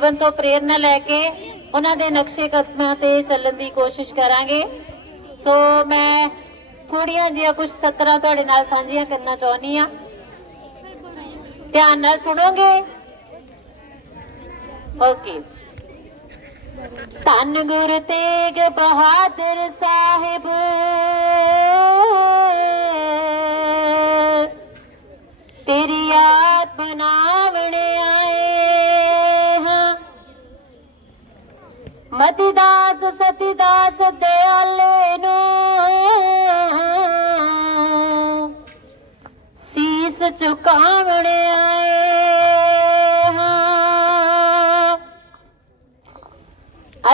ਜੀਵਨ ਤੋਂ ਪ੍ਰੇਰਣਾ ਲੈ ਕੇ ਉਹਨਾਂ ਦੇ ਨਕਸ਼ੇ ਕਦਮਾਂ ਤੇ ਚੱਲਣ ਦੀ ਕੋਸ਼ਿਸ਼ ਕਰਾਂਗੇ। ਸੋ ਮੈਂ ਥੋੜੀਆਂ ਜਿਹੀਆਂ ਕੁਝ ਸਤਰਾਂ ਤੁਹਾਡੇ ਨਾਲ ਸਾਂਝੀਆਂ ਕਰਨਾ ਚਾਹੁੰਦੀ ਆ ਧਿਆਨ ਨਾਲ ਸੁਣੋਗੇ? ਓਕੇ ਧੰਨ ਗੁਰ ਤੇਗ ਬਹਾਦਰ ਸਾਹਿਬ। ਤੇਰੀ ਯਾਦ ਮਤਿਦਾਸ ਸਤਿਦਾਸ ਦਿਆਲੇ ਨੂੰ। ਸੀਸ ਝੁਕਾਵਣ ਆਏ ਹਾਂ।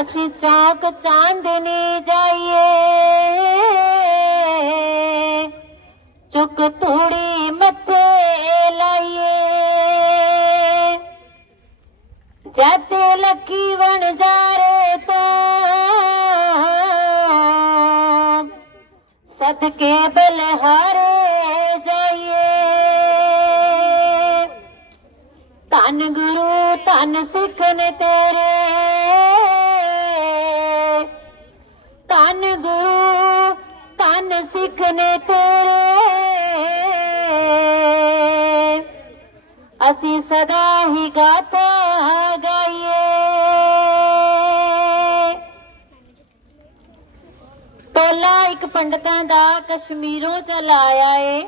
ਅਸੀਂ ਚੌਕ ਚਾਂਦਨੀ ਜਾਈਏ। ਚੁੱਕ ਧੂੜੀ ਮੱਥੇ ਲਾਈਏ। ਜਾਤੇ ਲੱਕੀ ਵਣ ਜਾਰੇ ਸਦਕੇ ਬਲਹਾਰੇ ਜਾਈਏ ਧੰਨ ਗੁਰੂ ਧੰਨ ਸਿੱਖ ਨੇ ਤੇਰੇ ਧੰਨ ਗੁਰੂ ਧੰਨ ਸਿੱਖ ਨੇ ਤੇਰੇ ਅਸੀਂ ਸਦਾ ਹੀ ਗਾਤਾ ਗਾਈਏ ਇੱਕ ਪੰਡਤਾਂ ਦਾ ਕਸ਼ਮੀਰੋਂ ਚਲ ਆਇਆ ਏ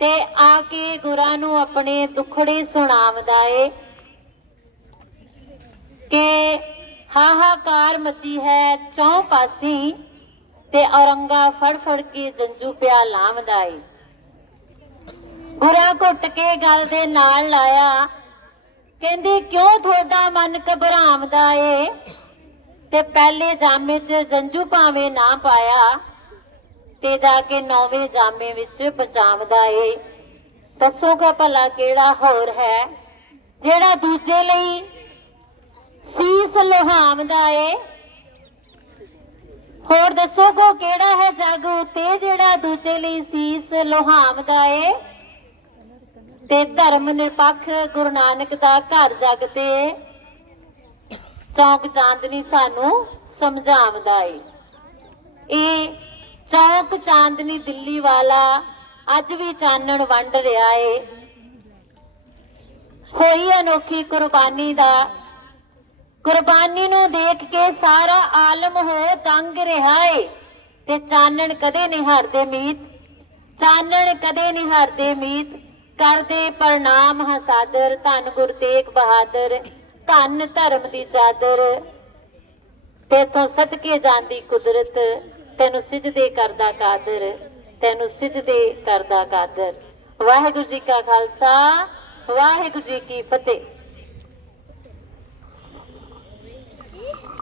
ਤੇ ਆ ਕੇ ਗੁਰਾਂ ਨੂੰ ਆਪਣੇ ਦੁੱਖੜੇ ਸੁਣਾਵਦਾ ਏ ਕਿ ਹਾਹਾਕਾਰ ਮਚੀ ਹੈ ਚੌਂ ਪਾਸੀ ਤੇ ਔਰੰਗਾ ਫੜ ਫੜ ਕੇ ਜੰਜੂ ਪਿਆ ਲਾਵਦਾ ਏ। ਗੁਰਾ ਘੁੱਟ ਕੇ ਗੱਲ ਦੇ ਨਾਲ ਲਾਇਆ, ਕਹਿੰਦੇ, ਕਿਉਂ ਤੁਹਾਡਾ ਮਨ ਘਬਰਾਵਦਾ ਏ? ਤੇ ਪਹਿਲੇ ਜਾਮੇ 'ਚ ਜੰਜੂ ਭਾਵੇਂ ਨਾ ਪਾਇਆ, ਤੇ ਜਾ ਕੇ ਨੌਵੇਂ ਜਾਮੇ ਵਿੱਚ ਬਚਾਵਦਾ ਏ। ਦੱਸੋਗਾ ਭਲਾ ਕਿਹੜਾ ਹੋਰ ਹੈ, ਜਿਹੜਾ ਦੂਜੇ ਲਈ ਸੀਸ ਲੋਹਾਵਦਾ ਏ। ਹੋਰ ਦੱਸੋਗੋ ਕਿਹੜਾ ਹੈ ਜੱਗ ਉਤੇ, ਜਿਹੜਾ ਦੂਜੇ ਲਈ ਸੀਸ ਲੋਹਾਵਦਾ ਏ। ਤੇ ਧਰਮ ਨਿਰਪੱਖ ਗੁਰੂ ਨਾਨਕ ਦਾ ਘਰ ਜਗ ਤੇ ਚੌਕ ਚਾਂਦਨੀ ਸਾਨੂੰ ਸਮਝਾਵਦਾ ਏ। ਇਹ ਚੌਕ ਚਾਂਦਨੀ ਦਿੱਲੀ ਵਾਲਾ ਅੱਜ ਵੀ ਚਾਨਣ ਵੰਡ ਰਿਹਾ ਏ। ਹੋਈ ਅਨੋਖੀ ਕੁਰਬਾਨੀ ਦਾ, ਕੁਰਬਾਨੀ ਨੂੰ ਦੇਖ ਕੇ ਸਾਰਾ ਆਲਮ ਹੋ ਤੰਗ ਰਿਹਾ ਏ ਤੇ ਚਾਨਣ ਕਦੇ ਨਹੀਂ ਹਾਰਦੇ ਮੀਤ, ਚਾਨਣ ਕਦੇ ਨਹੀਂ ਹਾਰਦੇ ਮੀਤ, ਕਰਦੇ ਪ੍ਰਣਾਮ ਹਸਾਦਰ ਧੰਨ ਗੁਰ ਤੇਗ ਬਹਾਦਰ। ਧੰਨ ਧਰਮ ਦੀ ਚਾਦਰ। ਤੇਥੋਂ ਸਦਕੇ ਜਾਂਦੀ ਕੁਦਰਤ ਤੈਨੂੰ ਸਿਜਦੇ ਕਰਦਾ ਕਾਦਰ, ਤੈਨੂੰ ਸਿਜਦੇ ਕਰਦਾ ਕਾਦਰ। ਵਾਹਿਗੁਰੂ ਜੀ ਕਾ ਖਾਲਸਾ, ਵਾਹਿਗੁਰੂ ਜੀ ਕੀ ਫਤਿਹ।